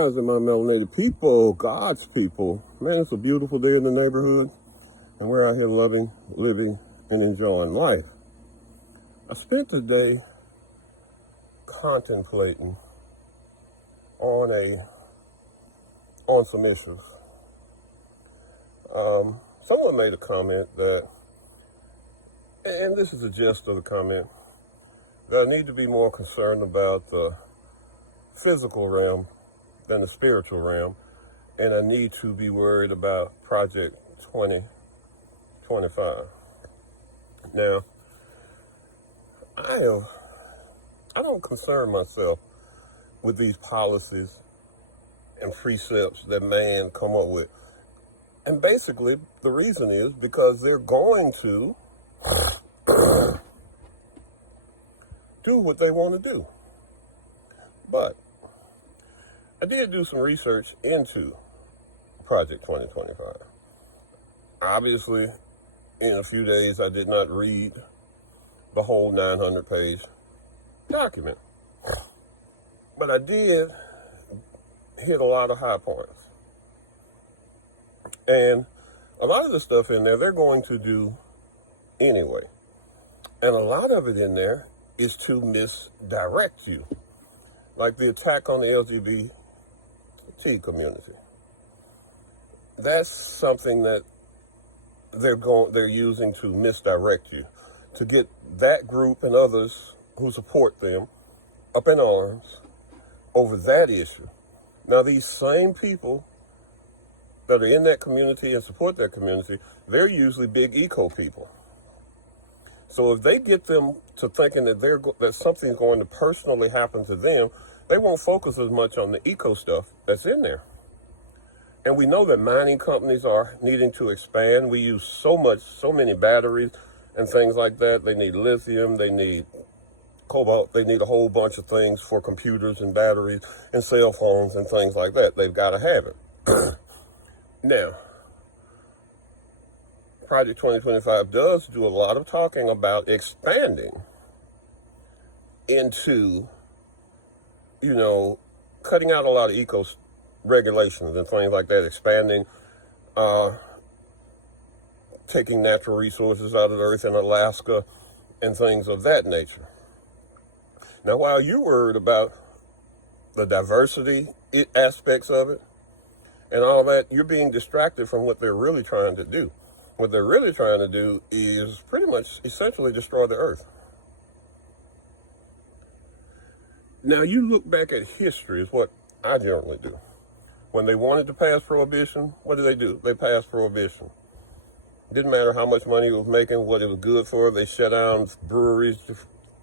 rising, my melanated people, God's people. Man, it's a beautiful day in the neighborhood, and we're out here loving, living, and enjoying life. I spent the day contemplating on some issues. Someone made a comment that, and this is the gist of the comment, that I need to be more concerned about the physical realm than the spiritual realm, and I need to be worried about Project 2025. Now, I don't concern myself with these policies and precepts that man come up with. And basically, the reason is because they're going to do what they want to do. But I did do some research into Project 2025. Obviously, in a few days, I did not read the whole 900-page document. But I did hit a lot of high points. And a lot of the stuff in there, they're going to do anyway. And a lot of it in there is to misdirect you. Like the attack on the LGBT community. That's something that they're using to misdirect you, to get that group and others who support them up in arms over that issue. Now, these same people that are in that community and support that community, they're usually big eco people. So if they get them to thinking that something's going to personally happen to them, they won't focus as much on the eco stuff that's in there. And we know that mining companies are needing to expand. We use so many batteries and things like that. They need lithium, they need cobalt, they need a whole bunch of things for computers and batteries and cell phones and things like that. They've got to have it. Now, Project 2025 does do a lot of talking about expanding into, cutting out a lot of eco regulations and things like that, expanding, taking natural resources out of the earth in Alaska and things of that nature. Now, while you're worried about the diversity aspects of it and all that, you're being distracted from what they're really trying to do. What they're really trying to do is pretty much essentially destroy the earth. Now, you look back at history, is what I generally do. When they wanted to pass prohibition, what did? They passed prohibition. Didn't matter how much money it was making, what it was good for. They shut down breweries,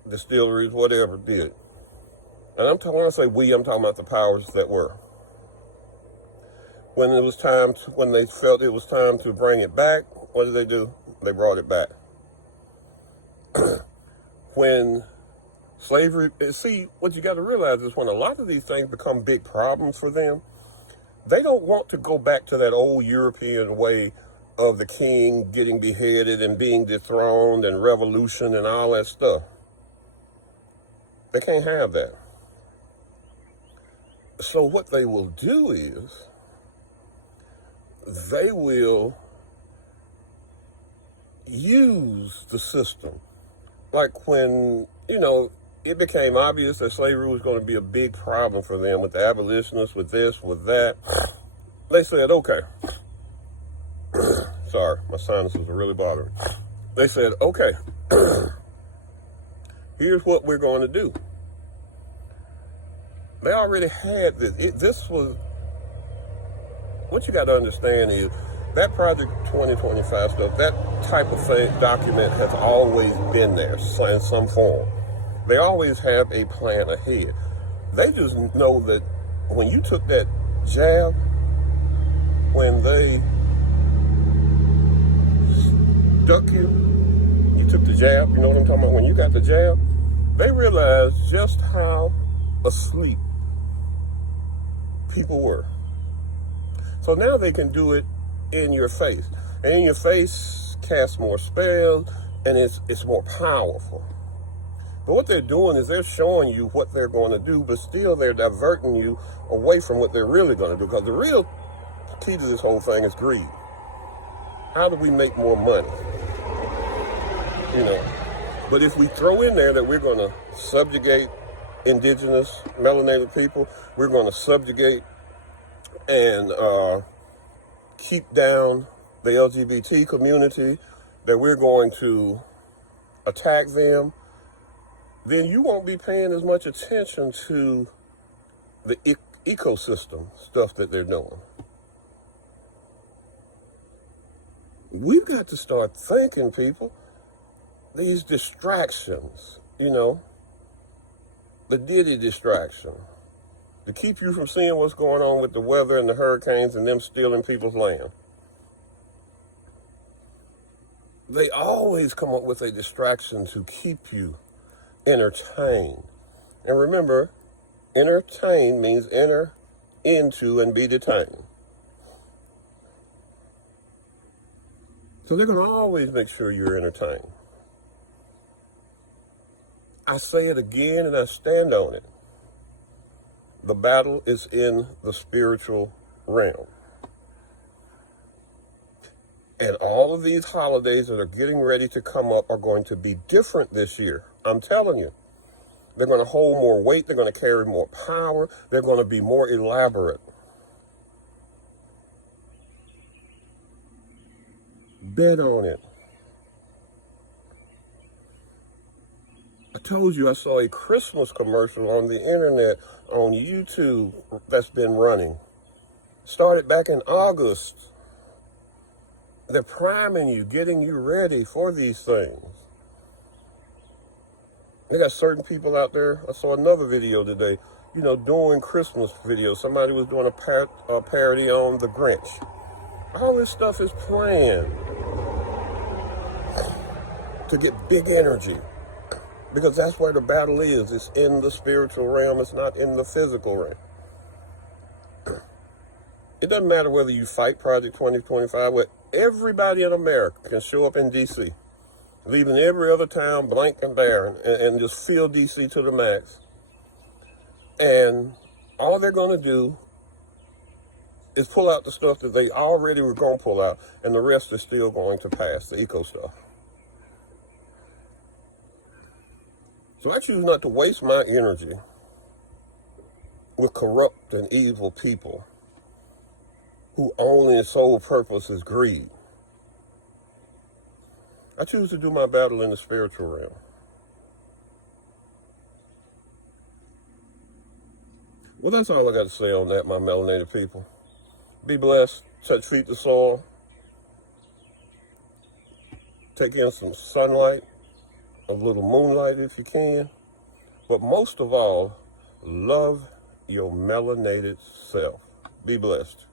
distilleries, whatever it did. And when I say we, I'm talking about the powers that were. When they felt it was time to bring it back, what did they do? They brought it back. When slavery, see, what you got to realize is when a lot of these things become big problems for them, they don't want to go back to that old European way of the king getting beheaded and being dethroned and revolution and all that stuff. They can't have that. So what they will do is they will use the system. Like when, it became obvious that slavery was going to be a big problem for them with the abolitionists, with this, with that. They said, okay. Sorry, my sinuses are really bothering. They said, okay, here's what we're going to do. They already had this. What you got to understand is that Project 2025 stuff, that type of document has always been there in some form. They always have a plan ahead. They just know that when you took that jab, when they stuck you took the jab, you know what I'm talking about? When you got the jab, they realized just how asleep people were. So now they can do it in your face. And in your face casts more spells, and it's more powerful. But what they're doing is they're showing you what they're going to do, but still they're diverting you away from what they're really going to do. Because the real key to this whole thing is greed. How do we make more money? You know, but if we throw in there that we're going to subjugate indigenous melanated people, we're going to subjugate and keep down the LGBT community, that we're going to attack them, then you won't be paying as much attention to the ecosystem stuff that they're doing. We've got to start thinking, people, these distractions, you know, the Diddy distraction, to keep you from seeing what's going on with the weather and the hurricanes and them stealing people's land. They always come up with a distraction to keep you entertained. And remember, entertain means enter into and be detained. So they're going to always make sure you're entertained. I say it again and I stand on it. The battle is in the spiritual realm. And all of these holidays that are getting ready to come up are going to be different this year. I'm telling you. They're going to hold more weight. They're going to carry more power. They're going to be more elaborate. Bet on it. I told you I saw a Christmas commercial on the internet, on YouTube, that's been running. Started back in August. They're priming you, getting you ready for these things. They got certain people out there. I saw another video today, you know, doing Christmas videos. Somebody was doing a parody on The Grinch. All this stuff is planned to get big energy, because that's where the battle is. It's in the spiritual realm. It's not in the physical realm. It doesn't matter whether you fight Project 2025, where everybody in America can show up in D.C., leaving every other town blank and barren, and just fill D.C. to the max. And all they're going to do is pull out the stuff that they already were going to pull out, and the rest is still going to pass, the eco stuff. So I choose not to waste my energy with corrupt and evil people who only sole purpose is greed. I choose to do my battle in the spiritual realm. Well, that's all I got to say on that, my melanated people. Be blessed. Touch feet to soil. Take in some sunlight, a little moonlight if you can. But most of all, love your melanated self. Be blessed.